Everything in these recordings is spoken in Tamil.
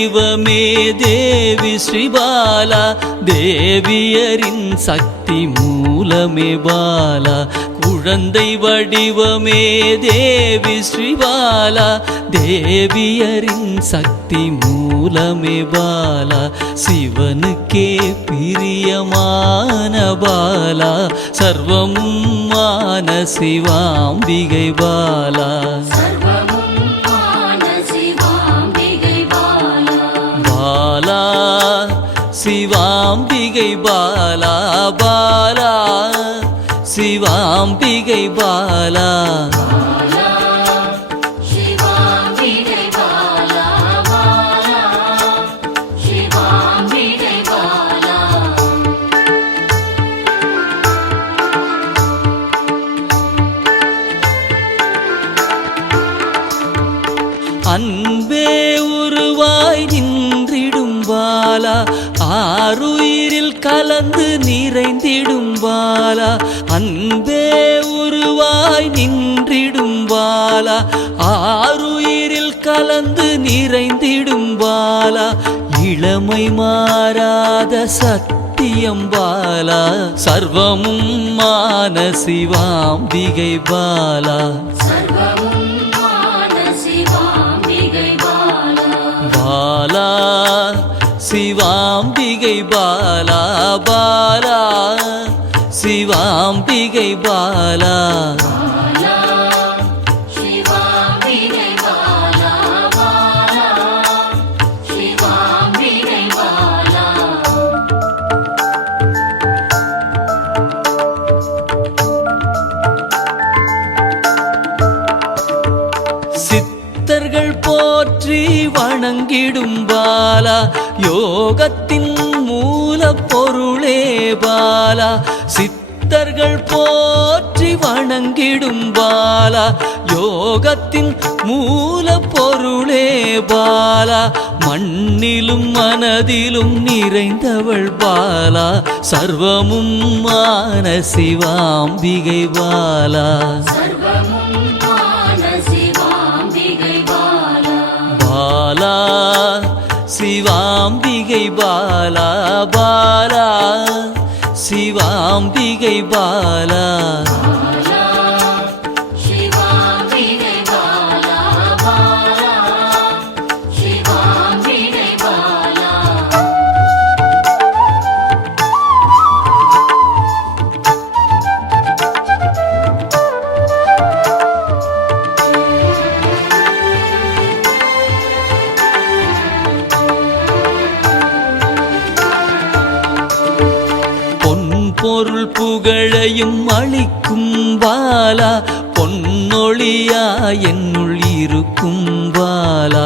வடிவமே தேவி ஸ்ரீபாலா, தேவியரின் சக்தி மூலமே பாலா. குழந்தை வடிவமே தேவி ஸ்ரீபாலா, தேவியரின் சக்தி மூலமே பாலா. சிவனுக்கே பிரியமான பாலா, சர்வமும் மான சிவாம்பிகை பாலா. பாலா சிவாம்பிகை பாலா, பாலா சிவாம்பிகை பாலா. அன்பே உருவாய் நின்றிடும் பாலா, ஆருயிரில் கலந்து நிறைந்திடும் பாலா. அன்பே உருவாய் நின்றிடும் பாலா, ஆருயிரில் கலந்து நிறைந்திடும் பாலா. இளமை மாறாத சத்தியம் பாலா, சர்வமும் மான சிவாம்பிகை பாலா. பாலா சிவாம்பிகை பாலா, பாலா சிவாம்பிகை பாலா. சித்தர்கள் போற்றி வணங்கிடும் பாலா, யோகத்தின் மூல பொருளே பாலா. சித்தர்கள் போற்றி வணங்கிடும் பாலா, யோகத்தின் மூல பொருளே பாலா. மண்ணிலும் மனதிலும் நிறைந்தவள் பாலா, சர்வமும் மான சிவாம்பிகை பாலா. பாலா சிவாம்பிகை பாலா, பாலா சிவாம்பிகை பாலா. பொருள் புகழையும் அளிக்கும் பாலா, பொன்னொழியா என்னுள் இருக்கும் பாலா.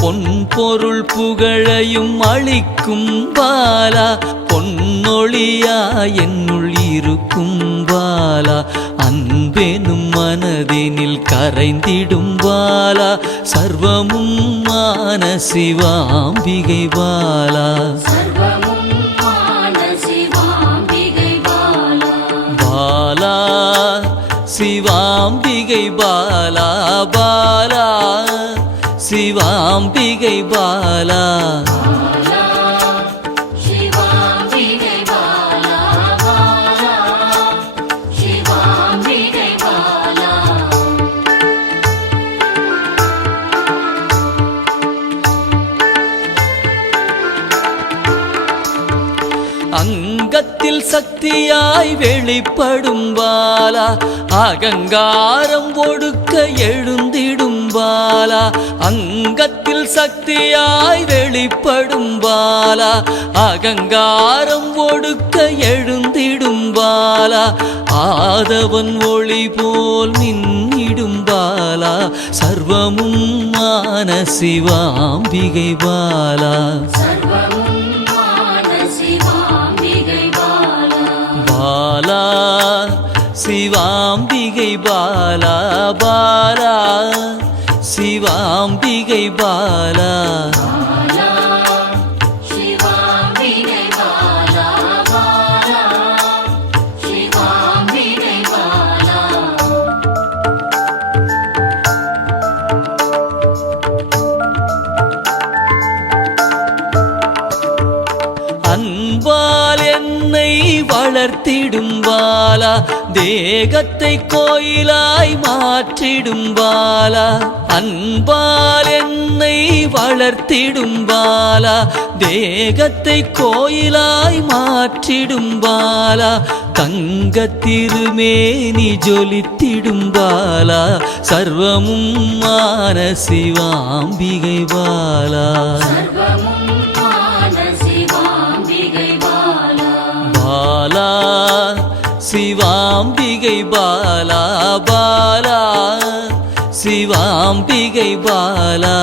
பொன் பொருள் புகழையும் அளிக்கும் பாலா, பொன்னொழியா என்னுள் இருக்கும் பாலா. அன்பெனும் மனதினில் கரைந்திடும் பாலா, சர்வமும் மான சிவாம்பிகை பாலா. பாலா சிவாம்பிகை பாலா, பாலா சிவாம்பிகை பாலா. அங்கத்தில் சக்தியாய் வெளிப்படும் பாலா, அகங்காரம் ஒடுக்க எழுந்திடும் பாலா. அங்கத்தில் சக்தியாய் வெளிப்படும் பாலா, அகங்காரம் ஒடுக்க எழுந்திடும் பாலா. ஆதவன் ஒளி போல் மின்னிடும் பாலா, சர்வமும் மான சிவாம்பிகை பாலா. பாலா சிவாம்பிகை பாலா, பாலா சிவாம்பிகை பாலா. வளர்த்திடும் பாலா தேகத்தை கோயிலாய் மாற்றிடும் பாலா அன்பால் என்னை வளர்த்திடும் பாலா தேகத்தை கோயிலாய் மாற்றிடும் பாலா தங்க திருமேனி ஜொலித்திடும் பாலா சர்வமும் மான சிவாம்பிகை பாலா பாலா சிவாம்பிகை பாலா பாலா சிவாம்பிகை பாலா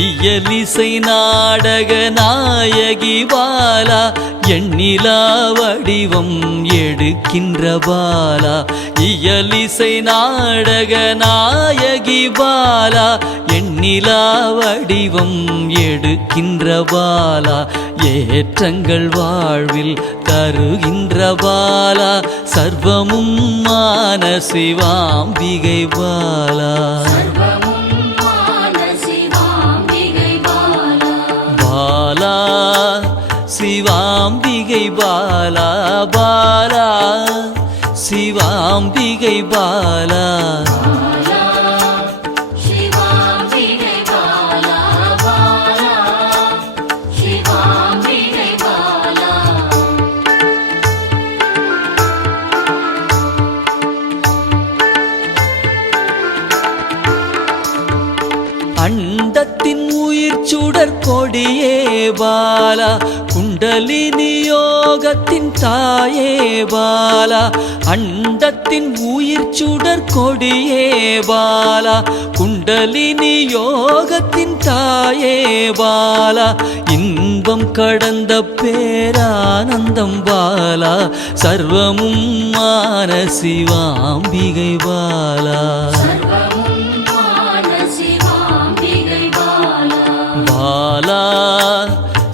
இயலிசை நாடக நாயகி பாலா எண்ணிலா வடிவம் எடுக்கின்ற பாலா இயலிசை நாடக நாயகி பாலா எண்ணிலா வடிவம் எடுக்கின்ற பாலா ஏற்றங்கள் வாழ்வில் தருகின்ற பாலா சர்வமும் மான சிவாம்பிகை பாலா பாலா சிவாம்பிகை பாலா பாலா சிவாம்பிகை பாலா அண்டத்தின் உயிர் சுடர் கொடியே பாலா குண்டலினி யோகத்தின் தாயே பாலா அண்டத்தின் உயிர் சுடர் கொடியே பாலா குண்டலினி யோகத்தின் தாயே பாலா இன்பம் கடந்த பேரானந்தம் பாலா சர்வமும் மான சிவாம்பிகை பாலா பாலா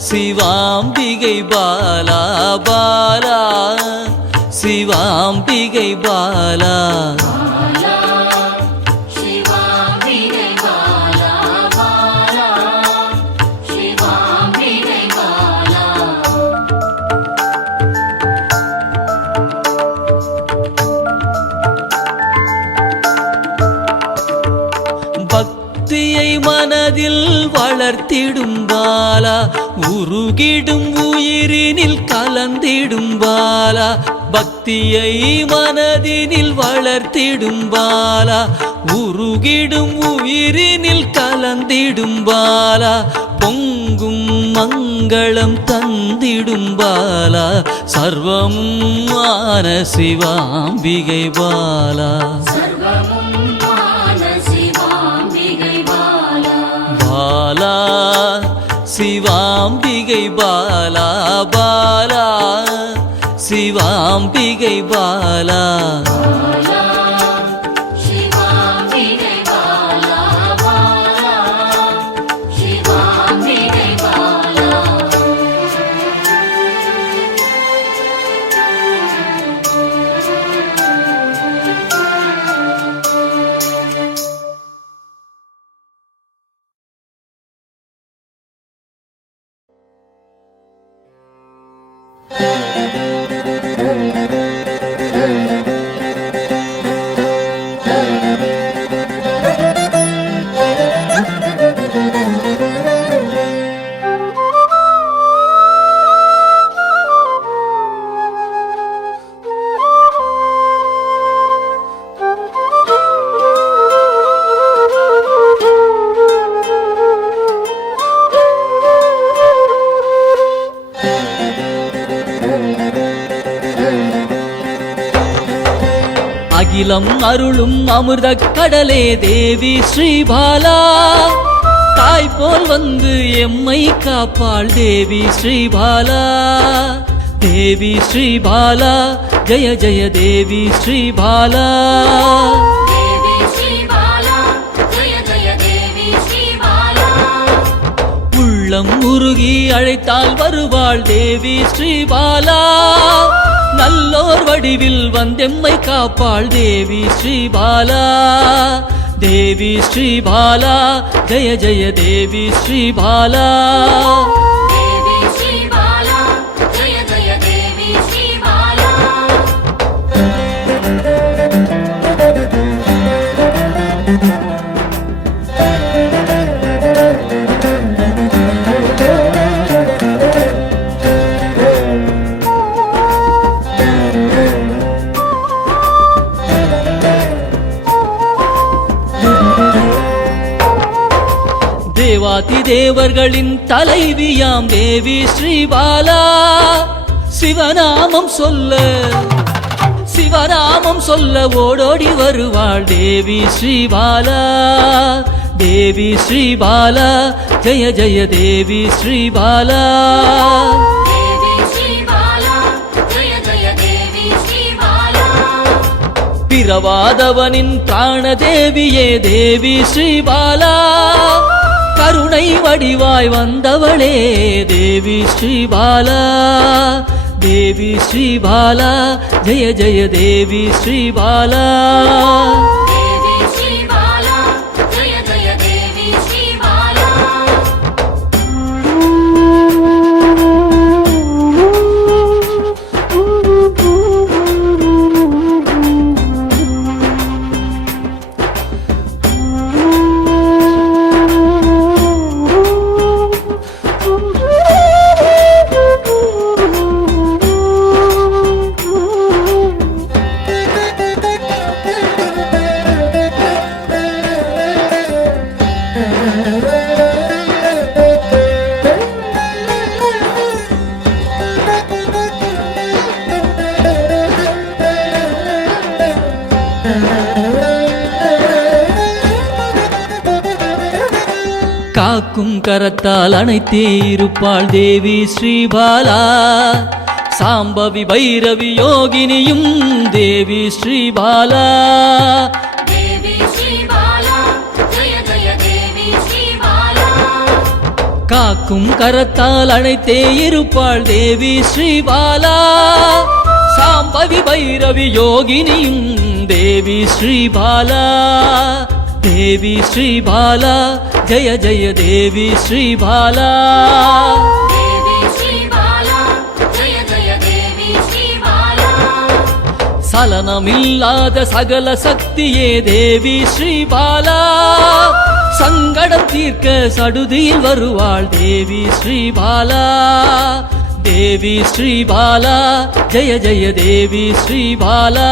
சிவாம்பிகை பாலா பாலா சிவாம்பிகை பாலா பக்தியை மனதில் வளர்த்திடும் பாலா உருகிடும் உயிரினில் கலந்திடும் பாலா பக்தியை மனதினில் வளர்த்திடும் பாலா உருகிடும் உயிரினில் கலந்திடும் பாலா பொங்கும் மங்களம் தந்திடும் பாலா சர்வமும் மான சிவாம்பிகை பாலா பாலா சிவாம்பிகை பாலா பாலா சிவாம்பிகை பாலா அகிலம் அருளும் அமிர்த கடலே தேவி ஸ்ரீபாலா தாய் தாய் போல் வந்து எம்மை காப்பாள் தேவி ஸ்ரீபாலா தேவி ஸ்ரீபாலா ஜெய ஜெய தேவி ஸ்ரீபாலா உள்ளம் உருகி அழைத்தால் வருவாள் தேவி ஸ்ரீபாலா நல்லோர் வடிவில் வந்தெம்மை காப்பாள் தேவி ஸ்ரீபாலா தேவி ஸ்ரீபாலா ஜெய ஜெய தேவி ஸ்ரீபாலா தேவாதி தேவர்களின் தலைவியாம் தேவி ஸ்ரீபாலா சிவநாமம் சொல்ல ஓடோடி வருவாள் தேவி ஸ்ரீபாலா தேவி ஸ்ரீபாலா ஜெய ஜெய தேவி ஸ்ரீபாலா பிறவாதவனின் பிராணதேவியே தேவி ஸ்ரீபாலா கருணை வடிவாய் வந்தவளே தேவி ஸ்ரீபாலா தேவி ஸ்ரீபாலா ஜெய ஜெய தேவி ஸ்ரீபாலா காக்கும் கரத்தால் அணைத்தே இருப்பாள் தேவி ஸ்ரீபாலா சாம்பவி பைரவி யோகினியும் தேவி ஸ்ரீபாலா காக்கும் கரத்தால் அணைத்தே இருப்பாள் தேவி ஸ்ரீபாலா சாம்பவி பைரவி யோகினியும் தேவி ஸ்ரீபாலா தேவி ஸ்ரீபாலா ஜெய ஜெய தேவி ஸ்ரீபாலா சலனமில்லாத சகல சக்தியே தேவி ஸ்ரீபாலா சங்கடம் தீர்க்க சடுதியில் வருவாள் தேவி ஸ்ரீபாலா தேவி ஸ்ரீபாலா ஜெய ஜெய தேவி ஸ்ரீபாலா